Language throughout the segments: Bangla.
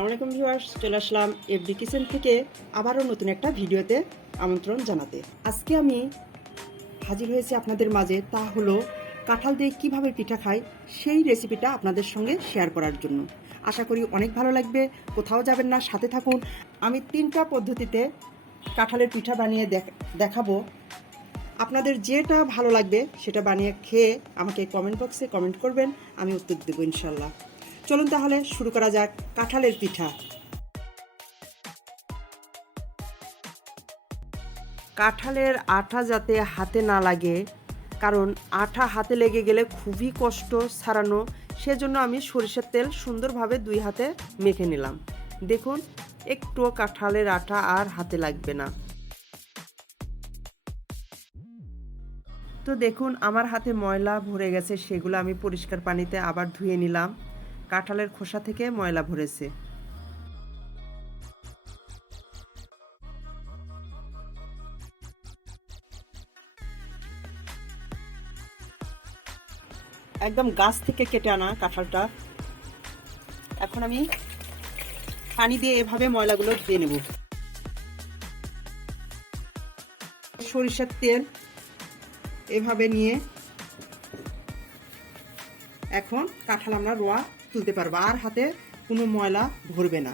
আসসালামু আলাইকুম ভিউয়ার্স, চলে আসলাম এফডি কিচেন থেকে আবারও নতুন একটা ভিডিওতে আমন্ত্রণ জানাতে। আজকে আমি হাজির হয়েছি আপনাদের মাঝে, তা হলো কাঁঠাল দিয়ে কিভাবে পিঠা খাই সেই রেসিপিটা আপনাদের সঙ্গে শেয়ার করার জন্য। আশা করি অনেক ভালো লাগবে, কোথাও যাবেন না, সাথে থাকুন। আমি 3টা পদ্ধতিতে কাঁঠালের পিঠা বানিয়ে দেখাবো। আপনাদের যেটা ভালো লাগবে সেটা বানিয়ে খেয়ে আমাকে কমেন্ট বক্সে কমেন্ট করবেন, আমি উত্তর দেবো ইনশাল্লাহ। চলুন তাহলে শুরু করা যাক কাঁঠালের পিঠা। কাঁঠালের আঠা যাতে হাতে না লাগে, কারণ আঠা হাতে লেগে গেলে খুবই কষ্ট ছাড়ানো, সেজন্য আমি সরিষার তেল সুন্দরভাবে 2 হাতে মেখে নিলাম। দেখুন, একটুও কাঁঠালের আঠা আর হাতে লাগবে না। তো দেখুন, আমার হাতে ময়লা ভরে গেছে, সেগুলো আমি পরিষ্কার পানিতে আবার ধুয়ে নিলাম। কাঁঠালের খোসা থেকে ময়লা ভরেছে। একদম গাছ থেকে কেটে আনা কাঁঠালটা। এখন আমি পানি দিয়ে এভাবে ময়লাগুলো ধুয়ে নেব। সরিষার তেল এভাবে নিয়ে এখন কাঁঠাল আমরা রোয়া তুলতে পারবো, আর হাতে কোনো ময়লা ভরবে না।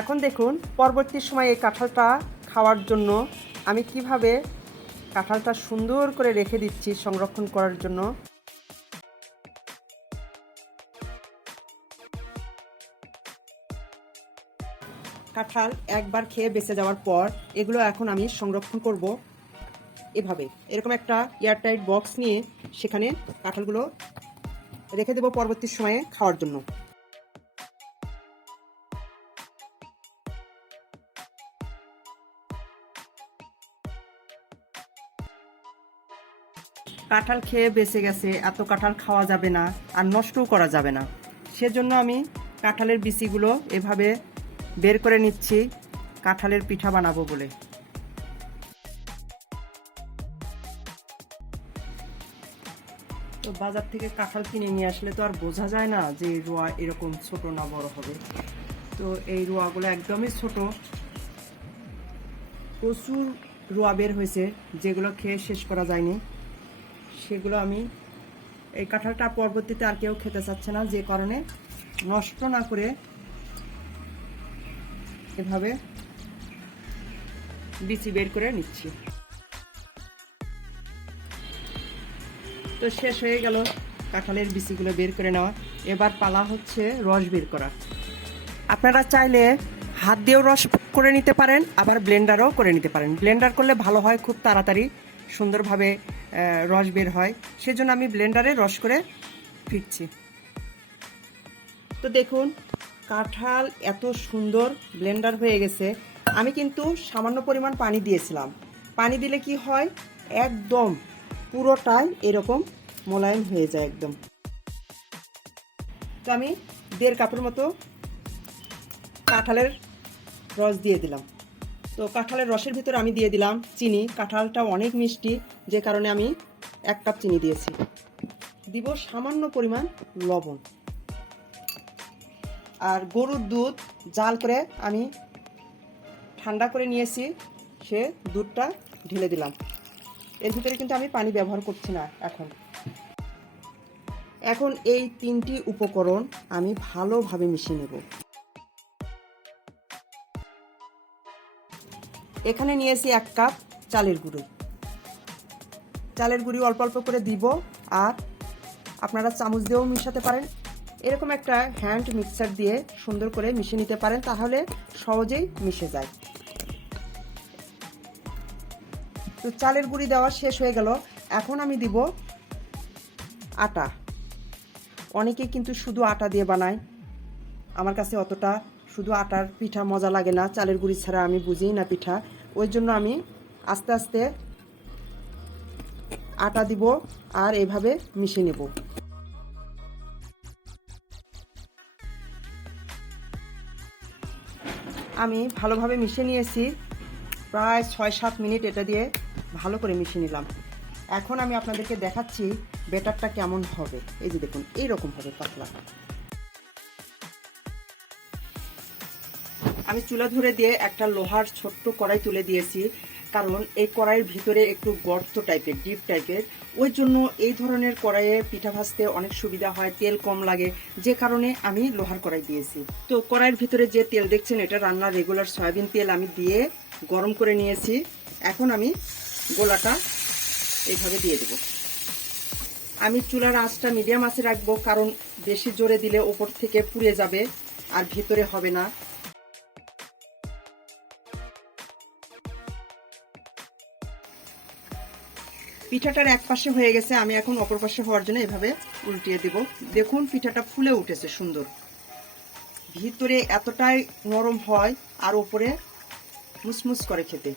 এখন দেখুন, পরবর্তী সময়ে এই কাঁঠালটা খাওয়ার জন্য আমি কিভাবে কাঁঠালটা সুন্দর করে রেখে দিচ্ছি সংরক্ষণ করার জন্য। কাঁঠাল একবার খেয়ে বেঁচে যাওয়ার পর এগুলো এখন আমি সংরক্ষণ করব এভাবে। এরকম একটা এয়ারটাইট বক্স নিয়ে সেখানে কাঁঠালগুলো রেখে দেব পরবর্তী সময়ে খাওয়ার জন্য। কাঁঠাল খেয়ে বেঁচে গেছে, এত কাঁঠাল খাওয়া যাবে না আর নষ্টও করা যাবে না, সেজন্য আমি কাঁঠালের বিচিগুলো এভাবে বের করে নিচ্ছি কাঁঠালের পিঠা বানাবো বলে। তো বাজার থেকে কাঁঠাল কিনে নিয়ে আসলে তো আর বোঝা যায় না যে রোয়া এরকম ছোট না বড় হবে। তো এই রোয়াগুলো একদমই ছোট, প্রচুর রোয়া বের হয়েছে, যেগুলো খেয়ে শেষ করা যায়নি। সেগুলো আমি এই কাঁঠালটা পরবর্তীতে আর কেউ খেতে চাচ্ছে না, যে কারণে নষ্ট না করে এভাবে বিচি বের করে নিচ্ছি। তো শেষ হয়ে গেল কাঁঠালের বিচিগুলো বের করে নেওয়া। এবার পালা হচ্ছে রস বের করা। আপনারা চাইলে হাত দিয়েও রস করে নিতে পারেন, আবার ব্লেন্ডারও করে নিতে পারেন। ব্লেন্ডার করলে ভালো হয়, খুব তাড়াতাড়ি সুন্দরভাবে রস বের হয়, সেজন্য আমি ব্লেন্ডারে রস করে ফিরছি। তো দেখুন, কাঁঠাল এত সুন্দর ব্লেন্ডার হয়ে গেছে। আমি কিন্তু সামান্য পরিমাণ পানি দিয়েছিলাম। পানি দিলে কি হয়, একদম পুরোটাই এরকম মোলায়েম হয়ে যায় একদম। তো আমি 1.5 কাপের মতো কাঁঠালের রস দিয়ে দিলাম। তো কাঁঠালের রসের ভিতরে আমি দিয়ে দিলাম চিনি। কাঁঠালটা অনেক মিষ্টি, যে কারণে আমি 1 কাপ চিনি দিয়েছি। দিব সামান্য পরিমাণ লবণ, আর গরুর দুধ জাল করে আমি ঠান্ডা করে নিয়েছি, সে দুধটা ঢেলে দিলাম। এর ভিতরে কিন্তু আমি পানি ব্যবহার করছি না। এখন এই 3টি উপকরণ আমি ভালোভাবে মিশিয়ে নেব। এখানে নিয়েছি 1 কাপ চালের গুঁড়ি। চালের গুঁড়ি অল্প অল্প করে দিব, আর আপনারা চামচ দিয়েও মিশাতে পারেন। এরকম একটা হ্যান্ড মিক্সার দিয়ে সুন্দর করে মিশিয়ে নিতে পারেন, তাহলে সহজেই মিশে যায়। তো চালের গুঁড়ি দেওয়া শেষ হয়ে গেল। এখন আমি দিব আটা। অনেকেই কিন্তু শুধু আটা দিয়ে বানায়, আমার কাছে অতটা শুধু আটার পিঠা মজা লাগে না, চালের গুঁড়ি ছাড়া আমি বুঝি না পিঠা। ওই জন্য আমি আস্তে আস্তে আটা দিব আর এভাবে মিশিয়ে নেব। আমি ভালোভাবে মিশিয়ে নিয়েছি, প্রায় 6-7 মিনিট এটা দিয়ে ভালো করে মিশিয়ে নিলাম। এখন আমি আপনাদেরকে দেখাচ্ছি ব্যাটারটা কেমন হবে। এই যে দেখুন, এইরকম হবে পাতলা। আমি চুলা ধরে দিয়ে একটা লোহার ছোট্ট কড়াই তুলে দিয়েছি, কারণ এই কড়াইয়ের ভিতরে একটু গর্ত টাইপের, ডিপ টাইপের, ওই জন্য এই ধরনের কড়াইয়ে পিঠা ভাজতে অনেক সুবিধা হয়, তেল কম লাগে, যে কারণে আমি লোহার কড়াই দিয়েছি। তো কড়াইয়ের ভিতরে যে তেল দেখছেন, এটা রান্নার রেগুলার সয়াবিন তেল আমি দিয়ে গরম করে নিয়েছি। এখন আমি গোলাটা এইভাবে দিয়ে দেব। আমি চুলার আঁচটা মিডিয়াম আঁচে রাখবো, কারণ বেশি জোরে দিলে ওপর থেকে পুড়ে যাবে আর ভিতরে হবে না। পিঠাটার এক পাশে হয়ে গেছে, আমি এখন অপর পাশে হওয়ার জন্য এভাবে উল্টিয়ে দেব। দেখুন পিঠাটা ফুলে উঠেছে সুন্দর, ভিতরে এতটাই নরম হয় আর উপরে মুসমুস করে খেতে।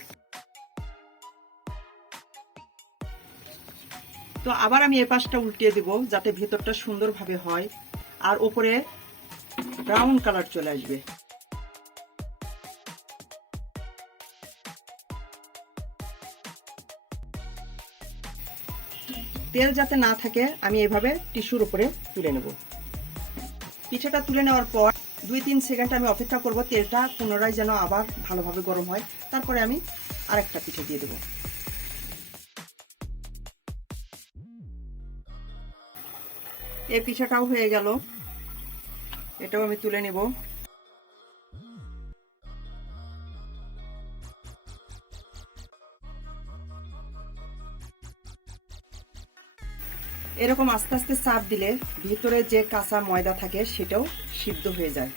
তো আবার আমি এই পাশটা উল্টিয়ে দেব, যাতে ভিতরটা সুন্দরভাবে হয় আর উপরে ব্রাউন কালার চলে আসবে। তেল যাতে না থাকে আমি এভাবে টিস্যুর উপরে তুলে নেব। পিঠাটা তুলে নেওয়ার পর 2-3 সেকেন্ড আমি অপেক্ষা করব, তেলটা পুনরায় যেন আবার ভালোভাবে গরম হয়। তারপরে আমি আরেকটা পিঠা দিয়ে দেব। এই পিঠাটাও হয়ে গেল, এটাও আমি তুলে নেব। এরকম আস্তে আস্তে চাপ দিলে ভিতরে যে কাঁচা ময়দা থাকে সেটাও সিদ্ধ হয়ে যায়।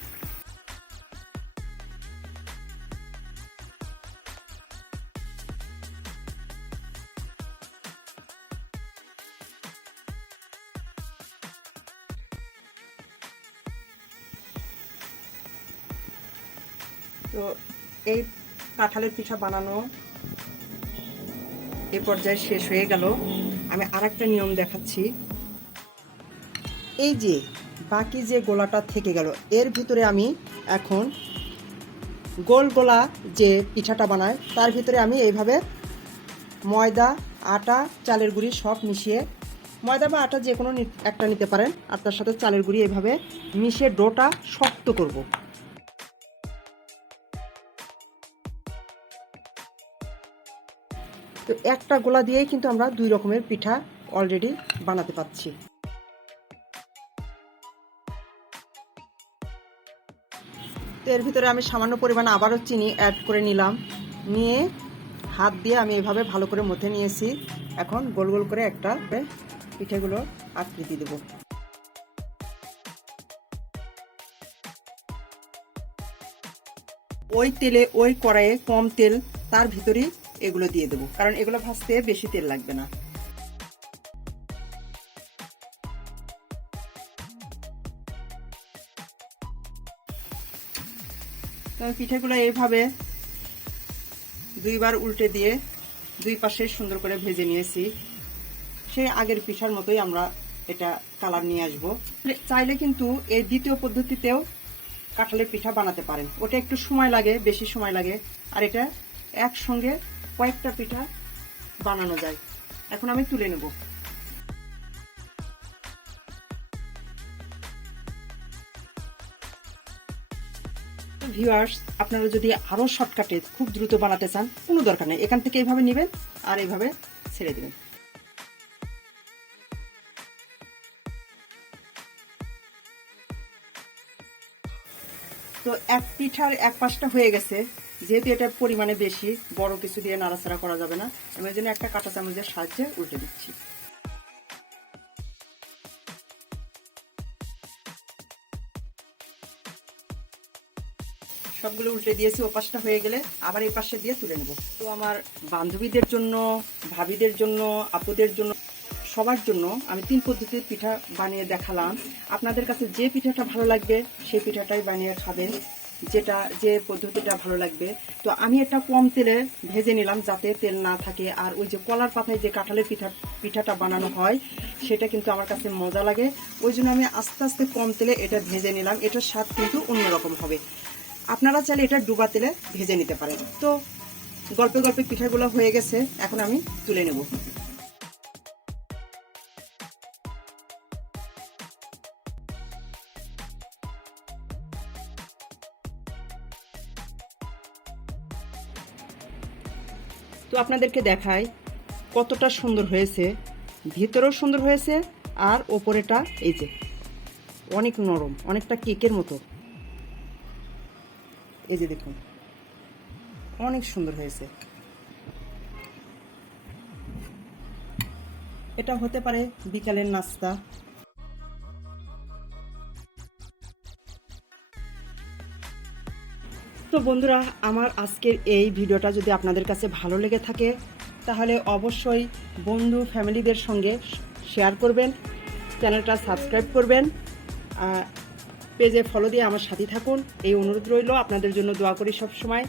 তো এই কাঁঠালের পিঠা বানানো এ পর্যায়ে শেষ হয়ে গেল। আমি আরেকটা নিয়ম দেখাচ্ছি। এই যে বাকি যে গোলাটা থেকে গেল, এর ভিতরে আমি এখন গোল গোলা যে পিঠাটা বানায় তার ভিতরে আমি এইভাবে ময়দা, আটা, চালের গুঁড়ি সব মিশিয়ে, ময়দা বা আটা যে কোনো একটা নিতে পারেন, আর তার সাথে চালের গুঁড়ি এইভাবে মিশিয়ে ডোটা শক্ত করব। তো একটা গোলা দিয়েই কিন্তু আমরা 2 রকমের পিঠা অলরেডি বানাতে পারছি। তো এর ভিতরে আমি সামান্য পরিমাণে আবারও চিনি অ্যাড করে নিলাম, নিয়ে হাত দিয়ে আমি এভাবে ভালো করে মথে নিয়েছি। এখন গোল গোল করে একটা পিঠেগুলো আকৃতি দেব। ওই তেলে, ওই কড়াইয়ে কম তেল, তার ভিতরেই এগুলো দিয়ে দেবো, কারণ এগুলো ভাজতে বেশি তেল লাগবে না। তো পিঠেগুলো এইভাবে 2 বার উল্টে দিয়ে 2 পাশে সুন্দর করে ভেজে নিয়েছি। সেই আগের পিঠার মতোই আমরা এটা কালার নিয়ে আসবো। চাইলে কিন্তু এই দ্বিতীয় পদ্ধতিতেও কাঁঠালের পিঠা বানাতে পারেন, ওটা একটু সময় লাগে, বেশি সময় লাগে, আর এটা একসঙ্গে কয়েকটা পিঠা বানানো যায়। এখন আমি তুলে নেব। ভিউয়ার্স, আপনারা যদি আরো শর্টকাটে খুব দ্রুত বানাতে চান, কোনো দরকার নেই, এখান থেকে এইভাবে নেবেন আর এইভাবে ছেড়ে দেবেন। তো এক পিঠার এক পাশটা হয়ে গেছে, যেহেতু এটা পরিমাণে বেশি, বড় কিছু দিয়ে নাড়াচাড়া করা যাবে না, আমি এই জন্য একটা কাঁটা চামচের সাহায্যে উল্টে দিচ্ছি। সবগুলো উল্টে দিয়েছি, ও পাশটা হয়ে গেলে আবার এই পাশে দিয়ে তুলে নেব। তো আমার বান্ধবীদের জন্য, ভাবিদের জন্য, আপুদের জন্য, সবার জন্য আমি 3 পদ্ধতির পিঠা বানিয়ে দেখালাম। আপনাদের কাছে যে পিঠাটা ভালো লাগবে সেই পিঠাটাই বানিয়ে খাবেন, যেটা যে পদ্ধতিটা ভালো লাগবে। তো আমি এটা কম তেলে ভেজে নিলাম, যাতে তেল না থাকে। আর ওই যে কলার পাতায় যে কাঁঠালের পিঠাটা বানানো হয় সেটা কিন্তু আমার কাছে মজা লাগে, ওই জন্য আমি আস্তে আস্তে কম তেলে এটা ভেজে নিলাম। এটার স্বাদ কিন্তু অন্যরকম হবে। আপনারা চাইলে এটা ডুবা তেলে ভেজে নিতে পারেন। তো গল্পে গল্পে পিঠাগুলো হয়ে গেছে, এখন আমি তুলে নেব। তো আপনাদেরকে দেখাই কতটা সুন্দর হয়েছে, ভিতরেও সুন্দর হয়েছে আর ওপরেটা এই যে অনেক নরম, অনেকটা কেকের মতো। এই যে দেখুন অনেক সুন্দর হয়েছে। এটা হতে পারে বিকালের নাস্তা। তো বন্ধুরা, আমার আজকের এই ভিডিওটা যদি আপনাদের কাছে ভালো লেগে থাকে তাহলে অবশ্যই বন্ধু ফ্যামিলিদের সঙ্গে শেয়ার করবেন, চ্যানেলটা সাবস্ক্রাইব করবেন, পেজে ফলো দিয়ে আমার সাথে থাকুন, এই অনুরোধ রইল। আপনাদের জন্য দোয়া করি সব সময়,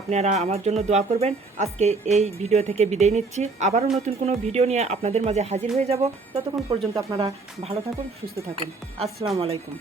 আপনারা আমার জন্য দোয়া করবেন। আজকে এই ভিডিও থেকে বিদায় নিচ্ছি, আবারও নতুন কোনো ভিডিও নিয়ে আপনাদের মাঝে হাজির হয়ে যাব। ততক্ষণ পর্যন্ত আপনারা ভালো থাকুন, সুস্থ থাকুন। আসসালামু আলাইকুম।